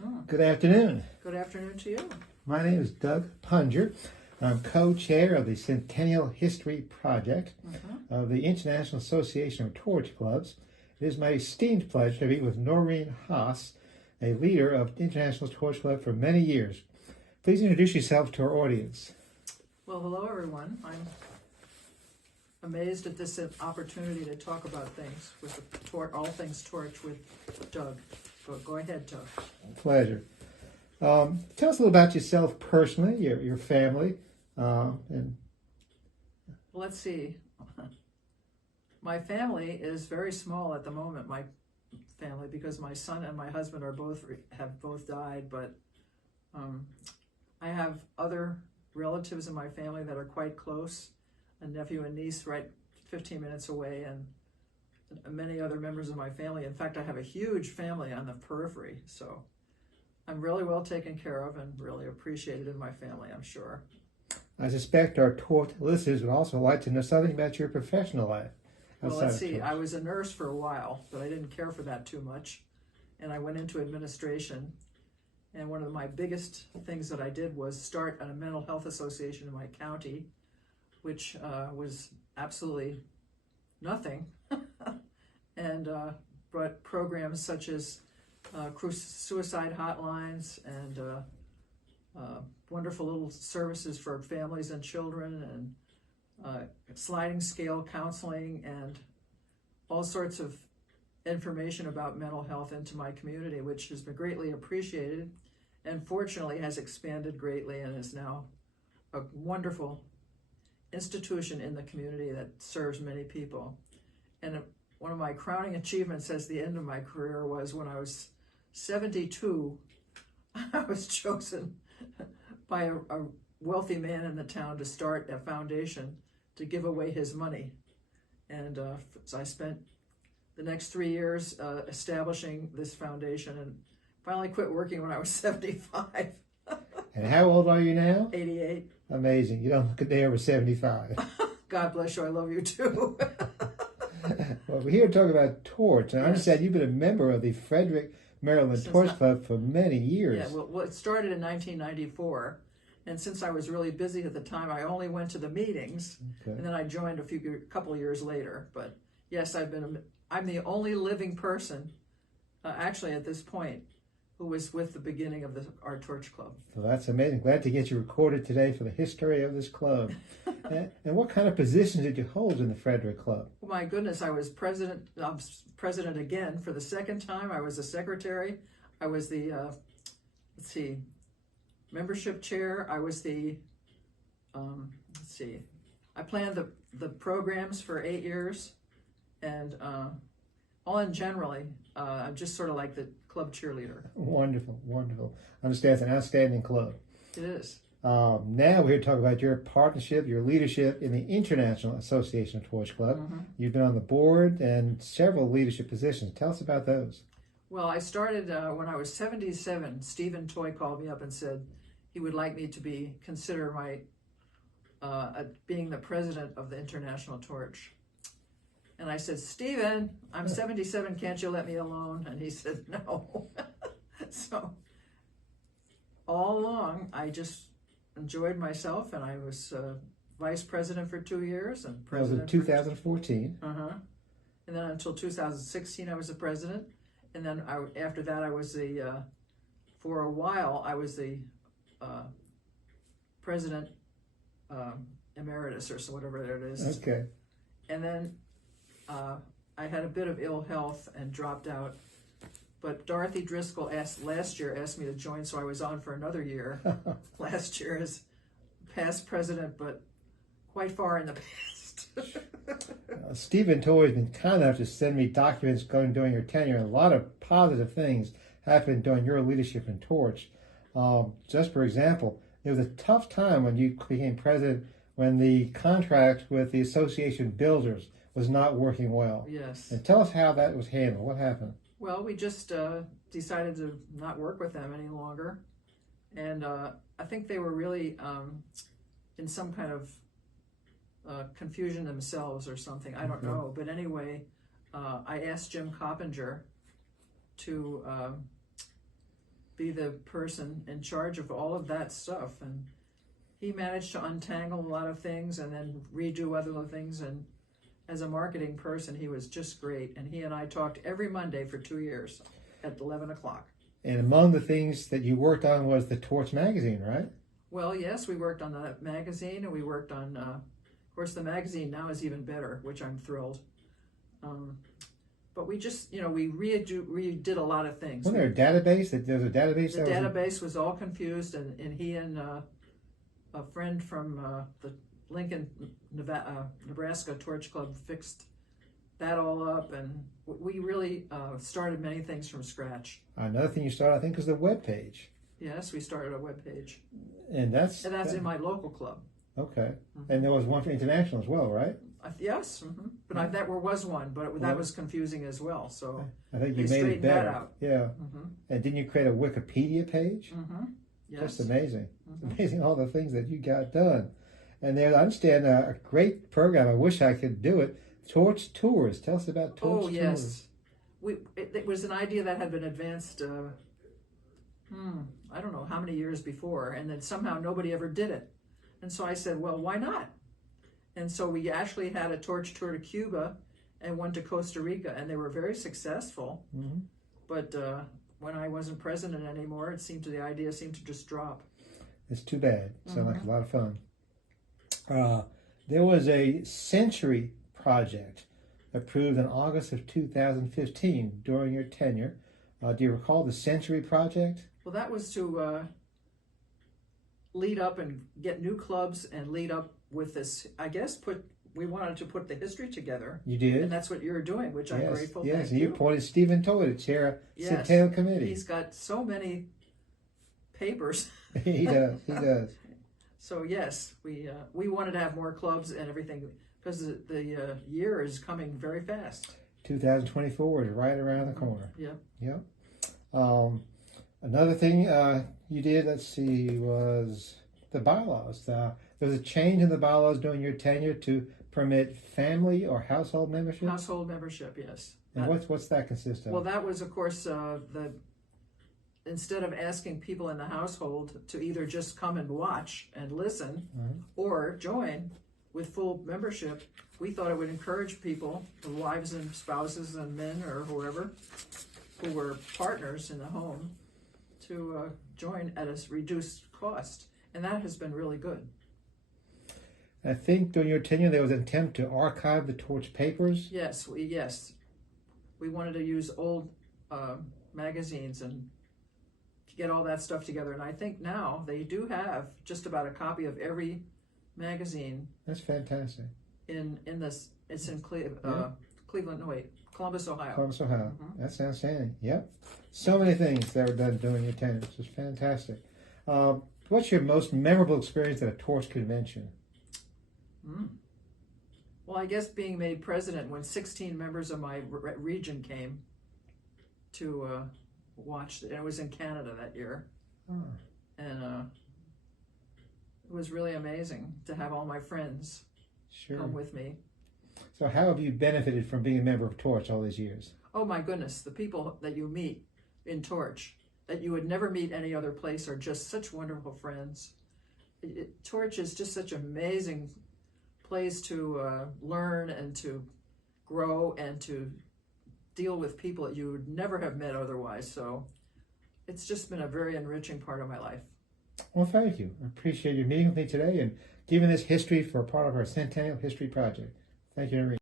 Oh, Good afternoon. good afternoon to you. My name is Doug Punger. I'm co-chair of the Centennial History Project of the International Association of Torch Clubs. It is my esteemed pleasure to be with Norine Haas, a leader of the International Torch Club for many years. Please introduce yourself to our audience. Well, hello everyone. I'm amazed at this opportunity to talk about things with the all things torch with Doug. Go ahead, Doug. Pleasure. Tell us a little about yourself personally, your family, and Let's see. My family is very small at the moment. My family, because my son and my husband are have both died, but I have other relatives in my family that are quite close, a nephew and niece right 15 minutes away, and many other members of my family. In fact, I have a huge family on the periphery, so I'm really well taken care of and really appreciated in my family, I'm sure. I suspect our torch listeners would also like to know something about your professional life. Well, let's see. I was a nurse for a while, but I didn't care for that too much, and I went into administration. And one of my biggest things that I did was start a mental health association in my county, which was absolutely nothing, and brought programs such as suicide hotlines and wonderful little services for families and children, and sliding scale counseling, and all sorts of information about mental health into my community, which has been greatly appreciated and fortunately has expanded greatly and is now a wonderful institution in the community that serves many people. And one of my crowning achievements as the end of my career was when I was 72, I was chosen by a wealthy man in the town to start a foundation to give away his money. And so I spent the next 3 years establishing this foundation, and finally quit working when I was 75. And how old are you now? 88. Amazing. You don't look a day over 75. God bless you. I love you too. Well, we're here to talk about torch. And I understand you've been a member of the Frederick, Maryland Torch Club for many years. Yeah, well, it started in 1994. And since I was really busy at the time, I only went to the meetings. Okay. And then I joined a couple of years later. But yes, I'm the only living person, actually at this point, who was with the beginning of our Torch Club. Well, that's amazing. Glad to get you recorded today for the history of this club. And what kind of positions did you hold in the Frederick Club? Well, my goodness, I was president again for the second time. I was a secretary. I was the, membership chair. I was the, I planned the programs for 8 years. And all in generally, I'm just sort of like the club cheerleader. Wonderful, wonderful. I understand it's an outstanding club. It is. Now we're here to talk about your partnership, your leadership in the International Association of Torch Club. You've been on the board and several leadership positions. Tell us about those. Well, I started when I was 77. Stephen Toy called me up and said he would like me to consider being the president of the International Torch. And I said, Stephen, I'm 77, can't you let me alone? And he said, no. So all along, I just enjoyed myself, and I was vice president for 2 years. And president. That was in 2014. And then until 2016, I was the president. And then after that, I was for a while, I was the president emeritus, or so whatever it is. Okay. And then I had a bit of ill health and dropped out. But Dorothy Driscoll last year asked me to join, so I was on for another year last year as past president, but quite far in the past. Stephen Toy has been kind enough to send me documents during your tenure, and a lot of positive things happened during your leadership in Torch. Just for example, it was a tough time when you became president when the contract with the association builders was not working well. Yes. And tell us how that was handled. What happened? Well, we just decided to not work with them any longer. And I think they were really in some kind of confusion themselves or something. I don't know. But anyway, I asked Jim Coppinger to be the person in charge of all of that stuff. And he managed to untangle a lot of things and then redo other things. And as a marketing person, he was just great. And he and I talked every Monday for 2 years at 11 o'clock. And among the things that you worked on was the Torch magazine, right? Well, yes, we worked on the magazine, and we worked on, of course, the magazine now is even better, which I'm thrilled. But we just, we redid a lot of things. Wasn't there a database? There was a database? The database was all confused, and he and a friend from the Lincoln, Nebraska Torch Club fixed that all up, and we really started many things from scratch. Another thing you started, I think, was the web page. Yes, we started a web page. And that's in my local club. Okay. Mm-hmm. And there was one for international as well, right? Yes, mm-hmm. But there was one, but that was confusing as well. So I think you made it better. That out. Yeah. Mm-hmm. And didn't you create a Wikipedia page? Mm-hmm. Yes. That's amazing. Mm-hmm. It's amazing all the things that you got done. And there, I understand a great program. I wish I could do it. Torch Tours. Tell us about Torch Tours. Oh, yes. It was an idea that had been advanced, I don't know how many years before, and then somehow nobody ever did it. And so I said, well, why not? And so we actually had a torch tour to Cuba and one to Costa Rica, and they were very successful. Mm-hmm. But when I wasn't president anymore, the idea seemed to just drop. It's too bad. Sounds like a lot of fun. There was a Century project approved in August of 2015 during your tenure. Do you recall the Century project? Well, that was to lead up and get new clubs and lead up with this. I guess we wanted to put the history together. You did, and that's what you're doing, which I'm grateful. Yes, Thank you appointed Stephen Toy to chair Centennial Committee. He's got so many papers. He does. He does. So yes, we wanted to have more clubs and everything because the year is coming very fast. 2024 is right around the corner. Yeah. Yeah. Another thing you did, was the bylaws. There was a change in the bylaws during your tenure to permit family or household membership? Household membership, yes. And what's that consist of? Well, that was, of course, instead of asking people in the household to either just come and watch and listen or join with full membership, we thought it would encourage people, the wives and spouses and men or whoever, who were partners in the home, to join at a reduced cost. And that has been really good. I think during your tenure there was an attempt to archive the Torch papers. Yes. We wanted to use old magazines and get all that stuff together. And I think now they do have just about a copy of every magazine. That's fantastic. It's in Cleveland, Columbus, Ohio. Columbus, Ohio. Mm-hmm. That's outstanding. Yep. So many things that were done during your tenure. It's just fantastic. What's your most memorable experience at a Torch convention? Well, I guess being made president when 16 members of my region came to watch. It was in Canada that year. And it was really amazing to have all my friends come with me. So how have you benefited from being a member of Torch all these years? Oh my goodness, the people that you meet in Torch that you would never meet any other place are just such wonderful friends. Torch is just such an amazing place to learn and to grow and to deal with people that you would never have met otherwise. So it's just been a very enriching part of my life. Well, thank you. I appreciate you meeting with me today and giving this history for a part of our Centennial History Project. Thank you, Norine.